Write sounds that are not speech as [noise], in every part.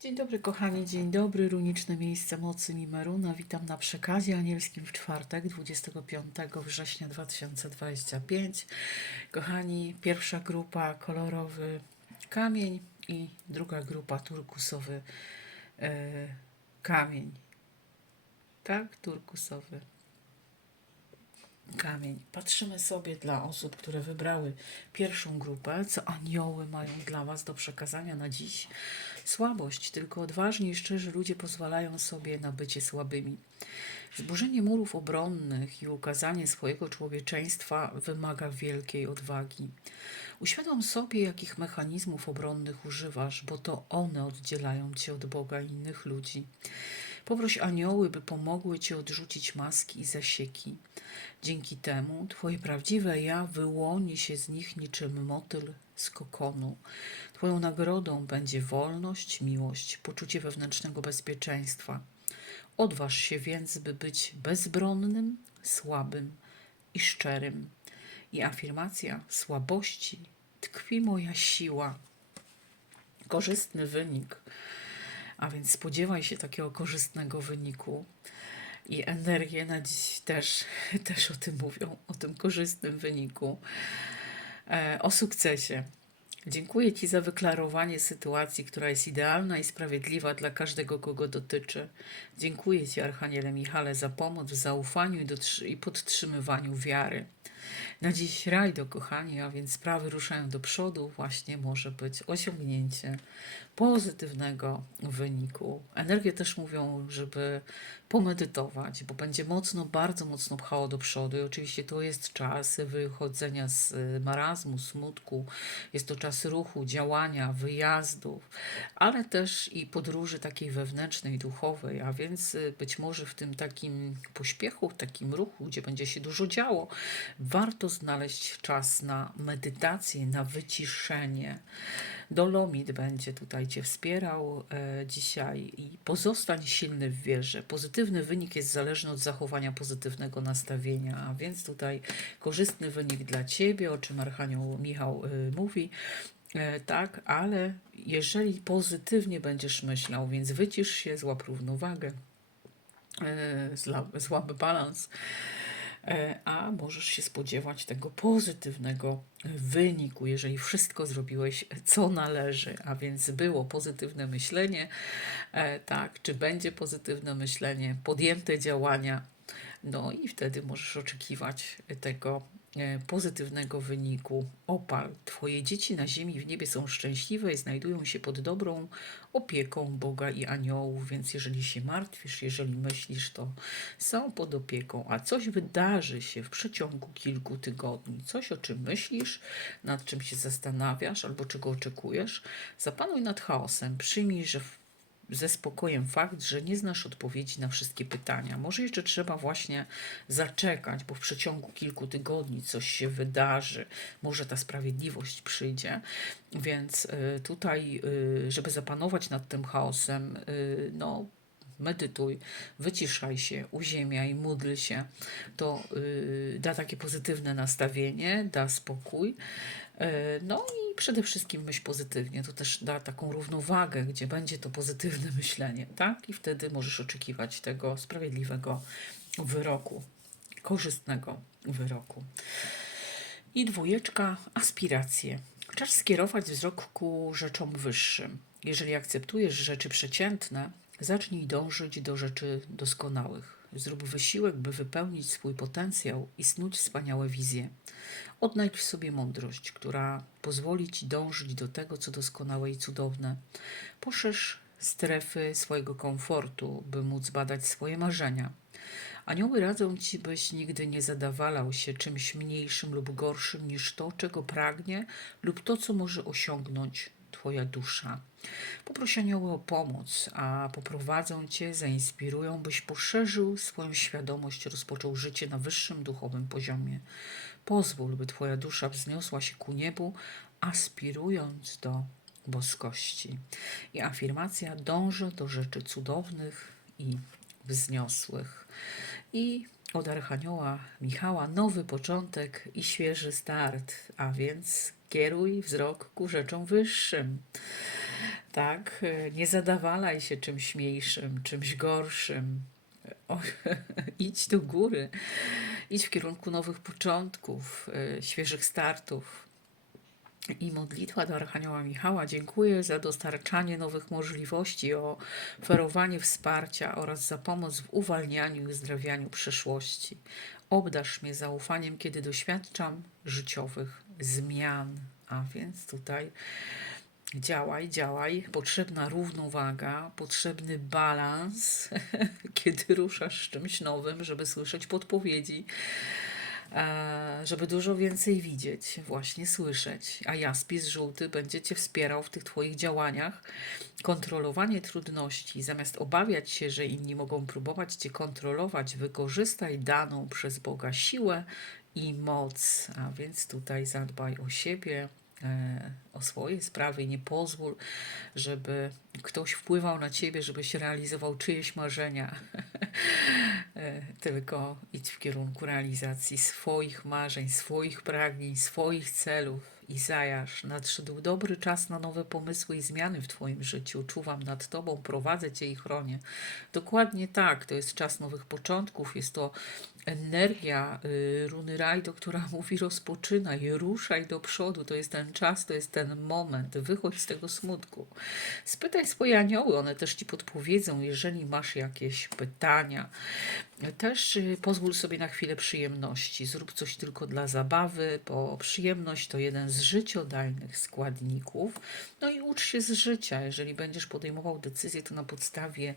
Dzień dobry kochani, dzień dobry, runiczne miejsce mocy Mimeruna. Witam na przekazie anielskim w czwartek, 25 września 2025. Kochani, pierwsza grupa kolorowy kamień i druga grupa turkusowy e, kamień. Tak, turkusowy kamień. Patrzymy sobie dla osób, które wybrały pierwszą grupę, co anioły mają dla Was do przekazania na dziś. Słabość, tylko odważni i szczerzy ludzie pozwalają sobie na bycie słabymi. Zburzenie murów obronnych i ukazanie swojego człowieczeństwa wymaga wielkiej odwagi. Uświadom sobie, jakich mechanizmów obronnych używasz, bo to one oddzielają cię od Boga i innych ludzi. Poproś anioły, by pomogły ci odrzucić maski i zasieki. Dzięki temu twoje prawdziwe ja wyłoni się z nich niczym motyl z kokonu. Twoją nagrodą będzie wolność, miłość, poczucie wewnętrznego bezpieczeństwa. Odważ się więc, by być bezbronnym, słabym i szczerym. I afirmacja słabości tkwi moja siła. Korzystny wynik. A więc spodziewaj się takiego korzystnego wyniku. I energie na dziś też, też o tym mówią, o tym korzystnym wyniku, e, o sukcesie. Dziękuję Ci za wyklarowanie sytuacji, która jest idealna i sprawiedliwa dla każdego, kogo dotyczy. Dziękuję Ci, Archaniele Michale, za pomoc w zaufaniu i, i podtrzymywaniu wiary. Na dziś rajdo, kochani, a więc sprawy ruszają do przodu, właśnie może być osiągnięcie pozytywnego wyniku. Energie też mówią, żeby pomedytować, bo będzie mocno, bardzo mocno pchało do przodu i oczywiście to jest czas wychodzenia z marazmu, smutku, jest to czas ruchu, działania, wyjazdów, ale też i podróży takiej wewnętrznej, duchowej, a więc y, być może w tym takim pośpiechu, takim ruchu, gdzie będzie się dużo działo, warto znaleźć czas na medytację, na wyciszenie. Dolomit będzie tutaj Cię wspierał e, dzisiaj i pozostań silny w wierze. Pozytywny wynik jest zależny od zachowania pozytywnego nastawienia, a więc tutaj korzystny wynik dla Ciebie, o czym Archanioł Michał e, mówi. E, tak, ale jeżeli pozytywnie będziesz myślał, więc wycisz się, złap równowagę, zla- złap balans, a możesz się spodziewać tego pozytywnego wyniku, jeżeli wszystko zrobiłeś, co należy, a więc było pozytywne myślenie, e, tak, czy będzie pozytywne myślenie, podjęte działania, no i wtedy możesz oczekiwać tego e, pozytywnego wyniku. Opal. Twoje dzieci na ziemi w niebie są szczęśliwe i znajdują się pod dobrą opieką Boga i aniołów, więc jeżeli się martwisz, jeżeli myślisz, to są pod opieką, a coś wydarzy się w przeciągu kilku tygodni, coś o czym myślisz, nad czym się zastanawiasz albo czego oczekujesz, zapanuj nad chaosem, przyjmij, że w ze spokojem fakt, że nie znasz odpowiedzi na wszystkie pytania. Może jeszcze trzeba właśnie zaczekać, bo w przeciągu kilku tygodni coś się wydarzy, może ta sprawiedliwość przyjdzie. Więc y, tutaj, y, żeby zapanować nad tym chaosem, y, no medytuj, wyciszaj się, uziemiaj, módl się. To y, da takie pozytywne nastawienie, da spokój. Y, no i przede wszystkim myśl pozytywnie. To też da taką równowagę, gdzie będzie to pozytywne [laughs] myślenie, tak? I wtedy możesz oczekiwać tego sprawiedliwego wyroku, korzystnego wyroku. I dwójeczka, aspiracje. Czas skierować wzrok ku rzeczom wyższym. Jeżeli akceptujesz rzeczy przeciętne, zacznij dążyć do rzeczy doskonałych. Zrób wysiłek, by wypełnić swój potencjał i snuć wspaniałe wizje. Odnajdź w sobie mądrość, która pozwoli ci dążyć do tego, co doskonałe i cudowne. Poszerz strefy swojego komfortu, by móc badać swoje marzenia. Anioły radzą ci, byś nigdy nie zadawalał się czymś mniejszym lub gorszym niż to, czego pragnie, lub to, co może osiągnąć Twoja dusza. Poproś anioły o pomoc, a poprowadzą cię, zainspirują, byś poszerzył swoją świadomość, rozpoczął życie na wyższym duchowym poziomie. Pozwól, by Twoja dusza wzniosła się ku niebu, aspirując do boskości. I afirmacja dąży do rzeczy cudownych i wzniosłych. I od Archanioła Michała nowy początek i świeży start, a więc Kieruj wzrok ku rzeczom wyższym. Tak, nie zadawalaj się czymś mniejszym, czymś gorszym. O, [laughs] idź do góry, idź w kierunku nowych początków, e, świeżych startów. I modlitwa do Archanioła Michała dziękuję za dostarczanie nowych możliwości, oferowanie wsparcia oraz za pomoc w uwalnianiu i uzdrawianiu przyszłości. Obdarz mnie zaufaniem, kiedy doświadczam życiowych zmian. A więc tutaj działaj, działaj. Potrzebna równowaga, potrzebny balans, [laughs] kiedy ruszasz z czymś nowym, żeby słyszeć podpowiedzi żeby dużo więcej widzieć, właśnie słyszeć. A jaspis żółty będzie Cię wspierał w tych Twoich działaniach. Kontrolowanie trudności, zamiast obawiać się, że inni mogą próbować Cię kontrolować, wykorzystaj daną przez Boga siłę i moc. A więc tutaj zadbaj o siebie, e, o swoje sprawy i nie pozwól, żeby ktoś wpływał na ciebie, żebyś realizował czyjeś marzenia. [laughs] E, Tylko idź w kierunku realizacji swoich marzeń, swoich pragnień, swoich celów. Izajasz, nadszedł dobry czas na nowe pomysły i zmiany w Twoim życiu. Czuwam nad Tobą, prowadzę Cię i chronię. Dokładnie tak, to jest czas nowych początków, jest to energia y, runy Rajdo, która [laughs] mówi rozpoczynaj, ruszaj do przodu, to jest ten czas, to jest ten moment, wychodź z tego smutku. Spytaj swoje anioły, one też Ci podpowiedzą, jeżeli masz jakieś pytania. Też y, pozwól sobie na chwilę przyjemności, zrób coś tylko dla zabawy, bo przyjemność to jeden z życiodajnych składników. No i ucz się z życia, jeżeli będziesz podejmował decyzje, to na podstawie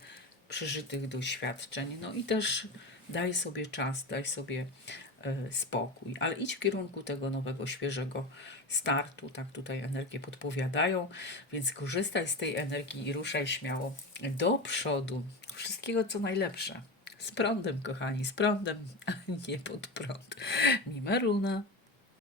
przeżytych doświadczeń. No i też daj sobie czas, daj sobie e, spokój, ale idź w kierunku tego nowego, świeżego startu. Tak tutaj energie podpowiadają, więc korzystaj z tej energii i ruszaj śmiało do przodu. Wszystkiego co najlepsze. Z prądem, kochani, z prądem, [laughs] a nie pod prąd. Mimeruna.